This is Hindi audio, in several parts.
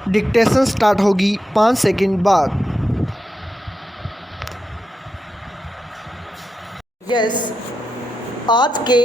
डिक्टेशन स्टार्ट होगी 5 सेकंड बाद। यस, आज के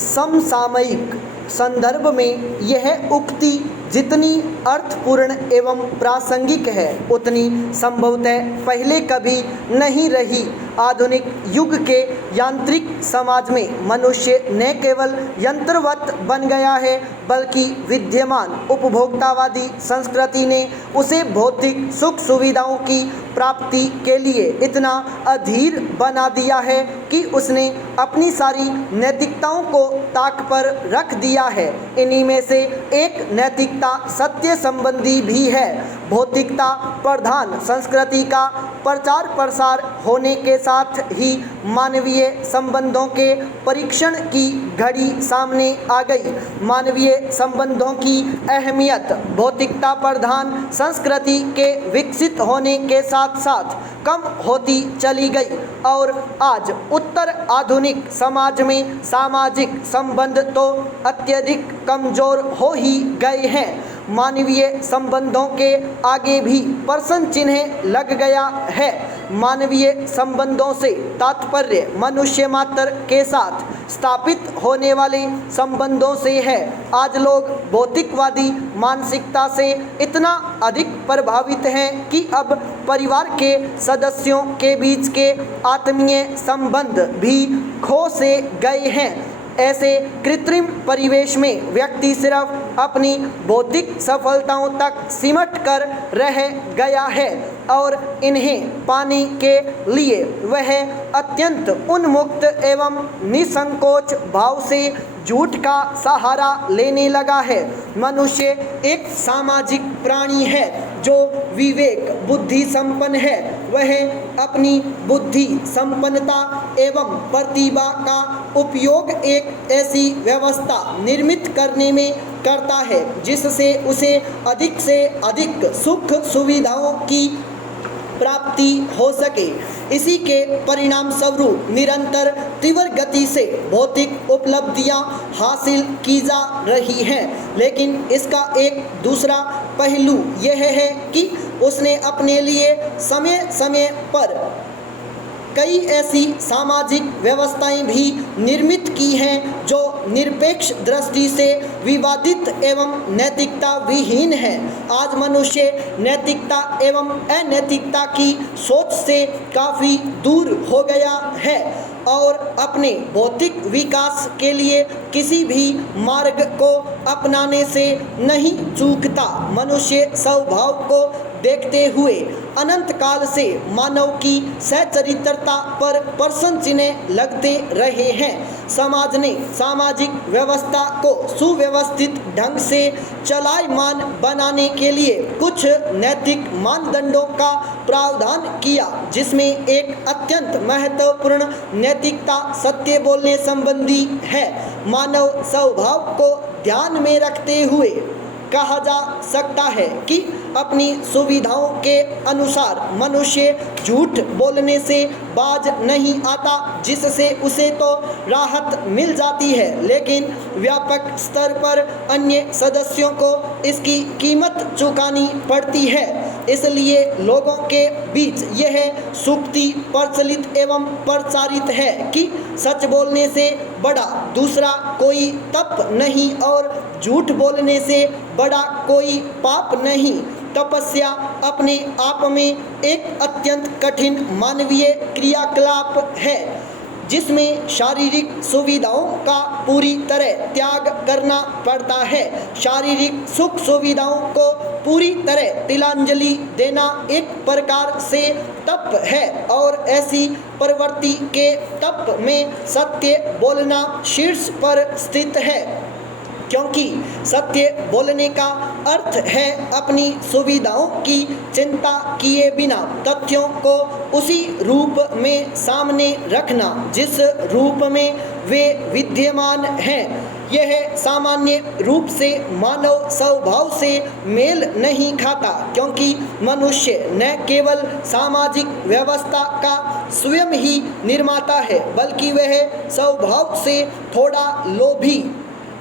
समसामयिक संदर्भ में यह उक्ति जितनी अर्थपूर्ण एवं प्रासंगिक है उतनी संभवतः पहले कभी नहीं रही। आधुनिक युग के यांत्रिक समाज में मनुष्य न केवल यंत्रवत बन गया है बल्कि विद्यमान उपभोक्तावादी संस्कृति ने उसे भौतिक सुख सुविधाओं की प्राप्ति के लिए इतना अधीर बना दिया है कि उसने अपनी सारी नैतिकताओं को ताक पर रख दिया है। इन्हीं में से एक नैतिकता सत्य संबंधी भी है। भौतिकता प्रधान संस्कृति का प्रचार प्रसार होने के साथ ही मानवीय संबंधों के परीक्षण की घड़ी सामने आ गई। मानवीय संबंधों की अहमियत भौतिकता प्रधान संस्कृति के विकसित होने के साथ साथ कम होती चली गई और आज उत्तर आधुनिक समाज में सामाजिक संबंध तो अत्यधिक कमजोर हो ही गए हैं। मानवीय संबंधों के आगे भी प्रश्न चिन्ह लग गया है। मानवीय संबंधों से तात्पर्य मनुष्य मात्र के साथ स्थापित होने वाले संबंधों से है। आज लोग भौतिकवादी मानसिकता से इतना अधिक प्रभावित हैं कि अब परिवार के सदस्यों के बीच के आत्मीय संबंध भी खो से गए हैं। ऐसे कृत्रिम परिवेश में व्यक्ति सिर्फ अपनी भौतिक सफलताओं तक सिमट कर रह गया है और इन्हें पाने के लिए वह अत्यंत उन्मुक्त एवं निसंकोच भाव से झूठ का सहारा लेने लगा है। मनुष्य एक सामाजिक प्राणी है जो विवेक बुद्धि संपन्न है। वह अपनी बुद्धि संपन्नता एवं प्रतिभा का उपयोग एक ऐसी व्यवस्था निर्मित करने में करता है जिससे उसे अधिक से अधिक सुख सुविधाओं की प्राप्ति हो सके। इसी के परिणाम स्वरूप निरंतर तीव्र गति से भौतिक उपलब्धियां हासिल की जा रही हैं। लेकिन इसका एक दूसरा पहलू यह है कि उसने अपने लिए समय समय पर कई ऐसी सामाजिक व्यवस्थाएं भी निर्मित की हैं जो निरपेक्ष दृष्टि से विवादित एवं नैतिकता विहीन है। आज मनुष्य नैतिकता एवं अनैतिकता की सोच से काफ़ी दूर हो गया है और अपने भौतिक विकास के लिए किसी भी मार्ग को अपनाने से नहीं चूकता। मनुष्य स्वभाव को देखते हुए अनंत काल से मानव की सचरित्रता पर प्रश्न चिन्ह लगते रहे हैं। समाज ने सामाजिक व्यवस्था को सुव्यवस्थित ढंग से चलायमान बनाने के लिए कुछ नैतिक मानदंडों का प्रावधान किया जिसमें एक अत्यंत महत्वपूर्ण नैतिकता सत्य बोलने संबंधी है। मानव स्वभाव को ध्यान में रखते हुए कहा जा सकता है कि अपनी सुविधाओं के अनुसार मनुष्य झूठ बोलने से बाज नहीं आता जिससे उसे तो राहत मिल जाती है लेकिन व्यापक स्तर पर अन्य सदस्यों को इसकी कीमत चुकानी पड़ती है। इसलिए लोगों के बीच यह सूक्ति प्रचलित एवं प्रचारित है कि सच बोलने से बड़ा दूसरा कोई तप नहीं और झूठ बोलने से बड़ा कोई पाप नहीं। तपस्या अपने आप में एक अत्यंत कठिन मानवीय क्रियाकलाप है जिसमें शारीरिक सुविधाओं का पूरी तरह त्याग करना पड़ता है। शारीरिक सुख सुविधाओं को पूरी तरह तिलांजलि देना एक प्रकार से तप है और ऐसी प्रवृत्ति के तप में सत्य बोलना शीर्ष पर स्थित है क्योंकि सत्य बोलने का अर्थ है अपनी सुविधाओं की चिंता किए बिना तथ्यों को उसी रूप में सामने रखना जिस रूप में वे विद्यमान हैं। यह सामान्य रूप से मानव स्वभाव से मेल नहीं खाता क्योंकि मनुष्य न केवल सामाजिक व्यवस्था का स्वयं ही निर्माता है बल्कि वह स्वभाव से थोड़ा लोभी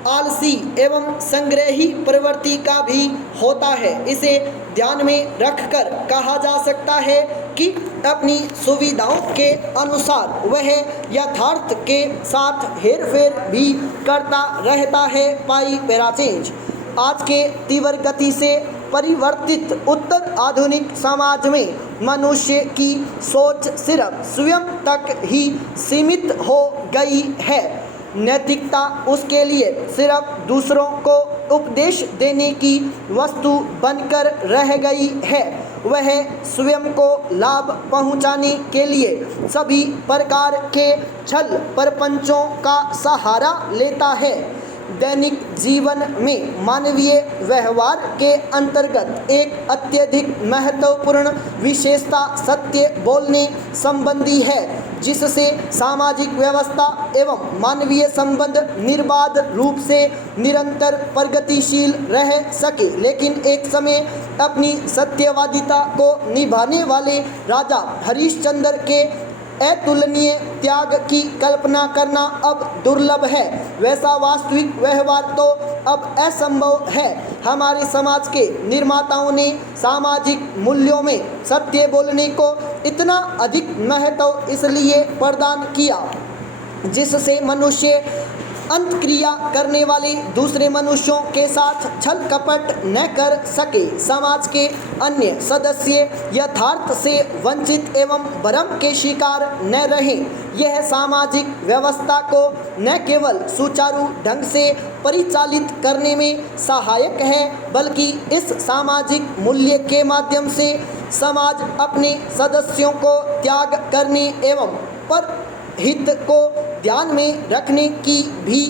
आलसी एवं संग्रही प्रवृत्ति का भी होता है। इसे ध्यान में रखकर कहा जा सकता है कि अपनी सुविधाओं के अनुसार वह यथार्थ के साथ हेरफेर भी करता रहता है। पाई पैराचेंज। आज के तीव्र गति से परिवर्तित उत्तर आधुनिक समाज में मनुष्य की सोच सिर्फ स्वयं तक ही सीमित हो गई है। नैतिकता उसके लिए सिर्फ दूसरों को उपदेश देने की वस्तु बनकर रह गई है। वह स्वयं को लाभ पहुंचाने के लिए सभी प्रकार के छल प्रपंचों का सहारा लेता है। दैनिक जीवन में मानवीय व्यवहार के अंतर्गत एक अत्यधिक महत्वपूर्ण विशेषता सत्य बोलने संबंधी है, जिससे सामाजिक व्यवस्था एवं मानवीय संबंध निर्बाध रूप से निरंतर प्रगतिशील रह सके। लेकिन एक समय अपनी सत्यवादिता को निभाने वाले राजा हरिश्चंद्र के अतुलनीय त्याग की कल्पना करना अब दुर्लभ है। वैसा वास्तविक व्यवहार तो अब असंभव है। हमारे समाज के निर्माताओं ने सामाजिक मूल्यों में सत्य बोलने को इतना अधिक महत्व इसलिए प्रदान किया जिससे मनुष्य अंतक्रिया करने वाले दूसरे मनुष्यों के साथ छल कपट न कर सके। समाज के अन्य सदस्य यथार्थ से वंचित एवं भ्रम के शिकार न रहें। यह सामाजिक व्यवस्था को न केवल सुचारू ढंग से परिचालित करने में सहायक है, बल्कि इस सामाजिक मूल्य के माध्यम से समाज अपने सदस्यों को त्याग करने एवं पर हित को ध्यान में रखने की भी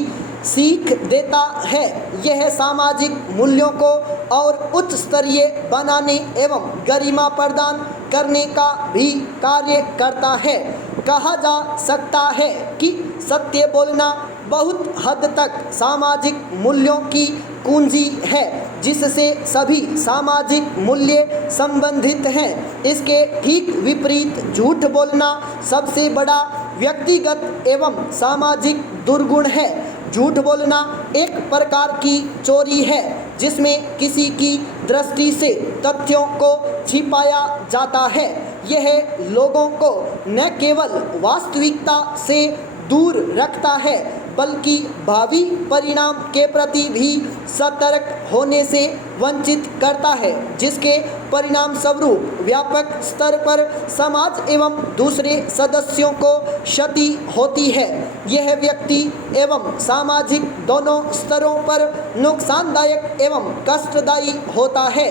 सीख देता है। यह सामाजिक मूल्यों को और उच्च स्तरीय बनाने एवं गरिमा प्रदान करने का भी कार्य करता है। कहा जा सकता है कि सत्य बोलना बहुत हद तक सामाजिक मूल्यों की कुंजी है, जिससे सभी सामाजिक मूल्य संबंधित हैं। इसके ठीक विपरीत झूठ बोलना सबसे बड़ा व्यक्तिगत एवं सामाजिक दुर्गुण है। झूठ बोलना एक प्रकार की चोरी है, जिसमें किसी की दृष्टि से तथ्यों को छिपाया जाता है। यह लोगों को न केवल वास्तविकता से दूर रखता है, बल्कि भावी परिणाम के प्रति भी सतर्क होने से वंचित करता है, जिसके परिणाम स्वरूप व्यापक स्तर पर समाज एवं दूसरे सदस्यों को क्षति होती है। यह व्यक्ति एवं सामाजिक दोनों स्तरों पर नुकसानदायक एवं कष्टदायी होता है।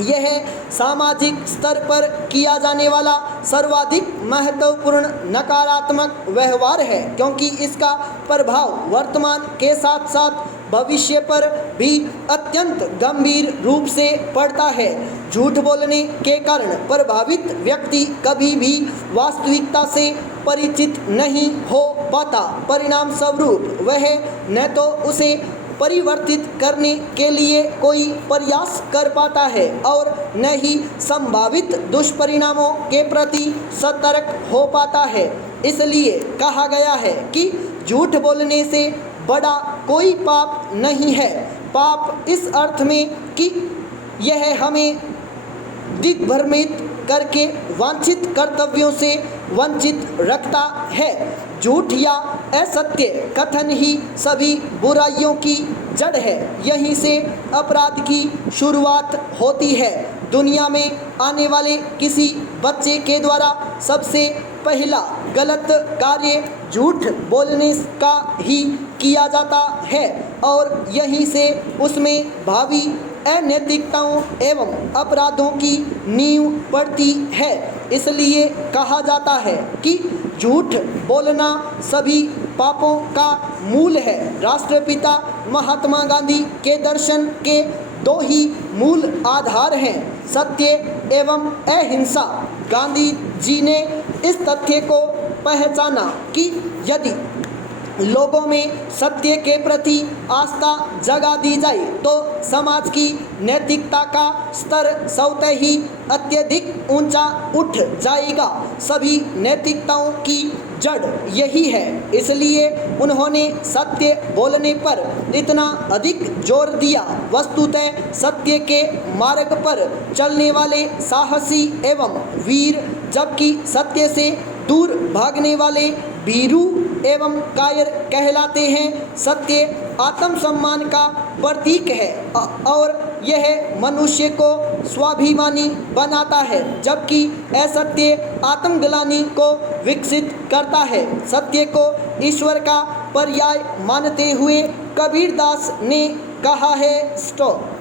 यह सामाजिक स्तर पर किया जाने वाला सर्वाधिक महत्वपूर्ण नकारात्मक व्यवहार है, क्योंकि इसका प्रभाव वर्तमान के साथ साथ भविष्य पर भी अत्यंत गंभीर रूप से पड़ता है। झूठ बोलने के कारण प्रभावित व्यक्ति कभी भी वास्तविकता से परिचित नहीं हो पाता। परिणाम स्वरूप वह न तो उसे परिवर्तित करने के लिए कोई प्रयास कर पाता है और न ही संभावित दुष्परिणामों के प्रति सतर्क हो पाता है। इसलिए कहा गया है कि झूठ बोलने से बड़ा कोई पाप नहीं है। पाप इस अर्थ में कि यह हमें दिग्भ्रमित करके वांछित कर्तव्यों से वंचित रखता है। झूठ या असत्य कथन ही सभी बुराइयों की जड़ है। यहीं से अपराध की शुरुआत होती है। दुनिया में आने वाले किसी बच्चे के द्वारा सबसे पहला गलत कार्य झूठ बोलने का ही किया जाता है और यहीं से उसमें भावी अनैतिकताओं एवं अपराधों की नींव पड़ती है। इसलिए कहा जाता है कि झूठ बोलना सभी पापों का मूल है। राष्ट्रपिता महात्मा गांधी के दर्शन के दो ही मूल आधार हैं, सत्य एवं अहिंसा। गांधी जी ने इस तथ्य को पहचाना कि यदि लोगों में सत्य के प्रति आस्था जगा दी जाए तो समाज की नैतिकता का स्तर स्वतः ही अत्यधिक ऊंचा उठ जाएगा। सभी नैतिकताओं की जड़ यही है। इसलिए उन्होंने सत्य बोलने पर इतना अधिक जोर दिया। वस्तुतः सत्य के मार्ग पर चलने वाले साहसी एवं वीर, जबकि सत्य से दूर भागने वाले भीरू एवं कायर कहलाते हैं। सत्य आत्मसम्मान का प्रतीक है और यह मनुष्य को स्वाभिमानी बनाता है, जबकि असत्य आत्मग्लानि को विकसित करता है। सत्य को ईश्वर का पर्याय मानते हुए कबीरदास ने कहा है, स्टॉप।